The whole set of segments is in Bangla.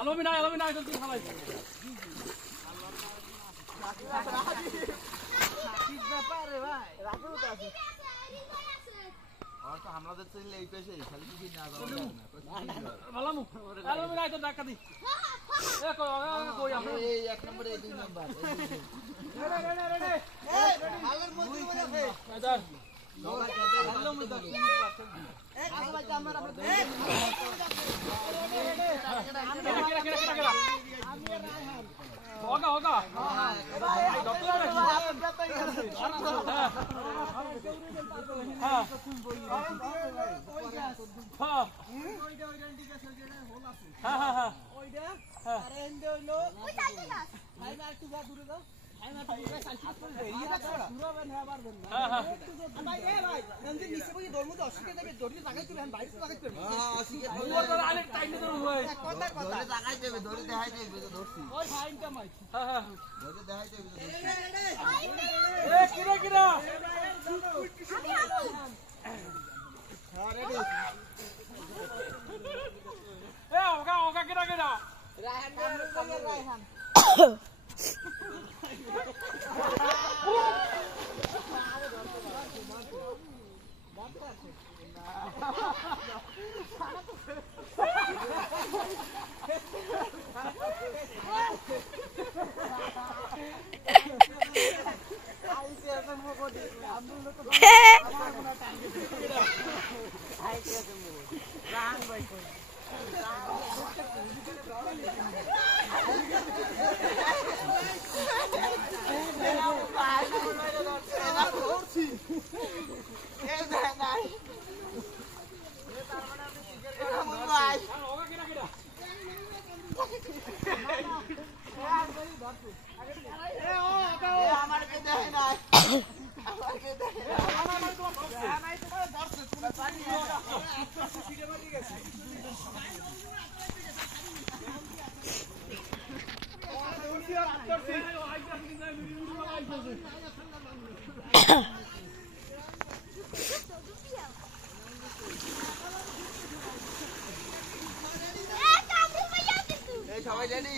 আলমি নাই তো খালাই ব্যাপারে ভাই রাখো তো আছে আর তো হামলাদের চলে এই পেশে খালি কি না যাওয়া না ভালামু আলমি নাই তো ডাকা দি এ কই আমরা এই এক নম্বর এই দুই নাম্বার রে এই আগের মধ্যে আছে আদার ভালো মতো এই আগে ভাই আমরা রাখো এই কেরা আমি রায়হান হোগা ভাই ডক্টর হ্যাঁ হ্যাঁ হ্যাঁ ওইটা আরে এন্ড হইলো ওই চাইতে না ভাই না একটু যা দূরে যাও ভাই না তুমি সাইকেল করে ইয়া ছোড়া দূরে না পারবেন না হ্যাঁ ভাই এ ভাই নন্দী নিচে বই দরমু তো অসুবিধা দেবে দড়ি লাগাইতে হবে বাইরে লাগাইতে হবে হ্যাঁ আসিকে ওর তো আরেক টাইম ধরে হয় কথা ধরে দেখাই দেবে ধরে দেখাই দেবে তো ধরছি ওই ফাইনটা মাই হ্যাঁ ধরে দেখাই দেবে তো ধরছি এ কিরা আমি আমু হ্যাঁ রেডি এ ওগা কিরা রায়হান নাম রায়হান সবাই রেডি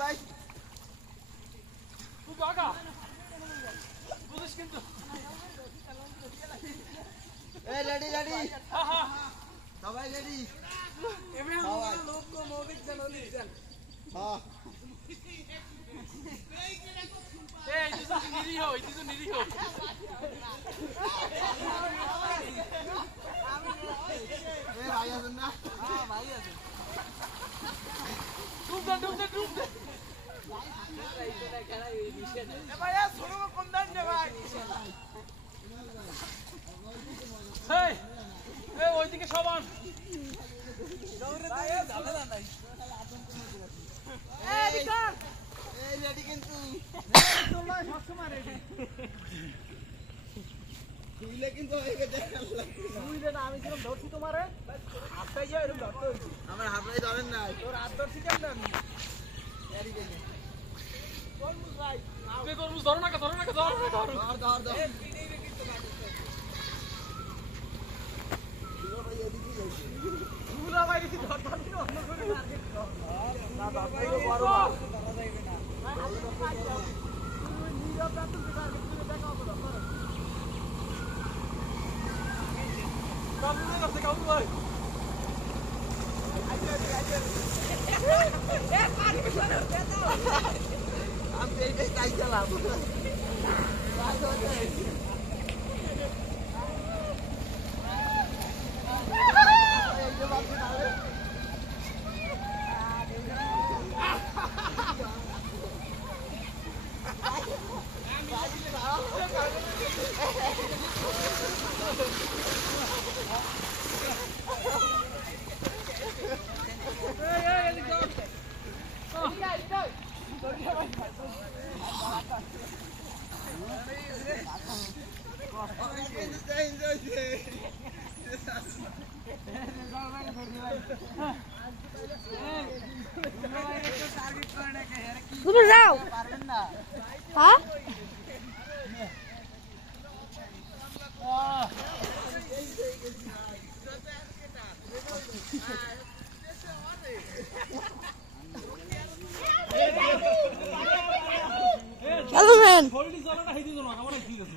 ভাই তুই আগা বুঝিস কিন্তু এই রেডি হ্যাঁ সবাই রেডি এমনি লোক কো মোবিক জানো লিখছেন হ্যাঁ এই তুই নিরীহ এই ভাই আছেন না হ্যাঁ ভাই আছে ডুব দে এ ভাই ছোড়ো কোন দান দে ভাই এই ওইদিকে সমান দৌড়ে ভাই ঝামেলা নাই এই বিকার এই রেডি কিন্তু তোমরা সবসময় রেডি তুইলে কিন্তু হয়ে দেখাল বুঝলে না আমি যেরকম ধরছি তোমারে হাতটাই যায় এরকম ধরতে হইছে আমার হাতটাই ধরেন না তোর হাত ধরছি কেমন আমি এরি গেছে কোন মুজ ভাই তুই তোর ধরো না ধর ধর এই পিড়িবে কিন্তু কাটছে ভাই এদিকে যাইছে পুরা ভাই কি ধরতাম না অন্য করে টার্গেট দাও না বাবাই বড় ধরা যাবে না ভাই হাতে পাই যাও তুমি নীরব না তুমি টার্গেট করে দেখাও বলো করো কাবু ভাই আমি এইটাই চাইছিলাম তুমি যাও পারবেন না হ্যাঁ চলো মেন শরীরই চলে না হেঁটে চলো আমার ঠিক আছে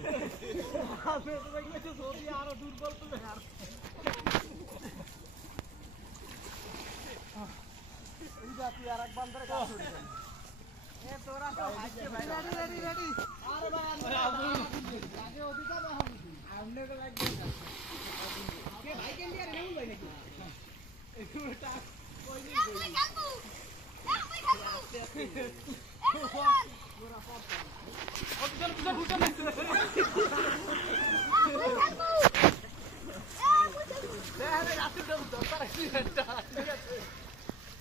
আপনি তো দেখলে যদি আরো দুর্বল তুলে আর এই জাতি আর এক বান্দরে কাজ করে এ তোরা তো হাসছে ভাই রেডি রেডি আরে ভাই আগে ওদিকে না হবে আমনে তো লাগবে না কে ভাই কেন দিয়ে রেউল ভাই নাকি একটু টাক কই নি ওই কাকু পিছন পিছন পিছন দেখে রাতে তো দরকার আছে এটা ঠিক আছে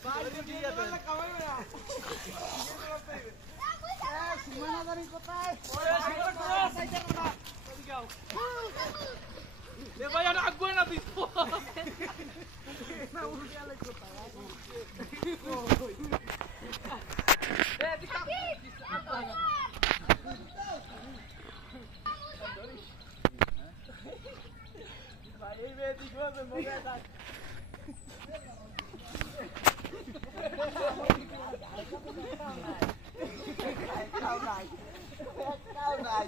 ভাই দিয়ে দেন কামাই না সুমনাদারি কোথায় ওরে সিগারেট করো সাইডে না এদিকে আও এ ভাই আর আগুয়ে না দিস না উল্টে আলে কোথায় এ দিকা ভাই এই বে দিকো বে মগে থাক খাও নাই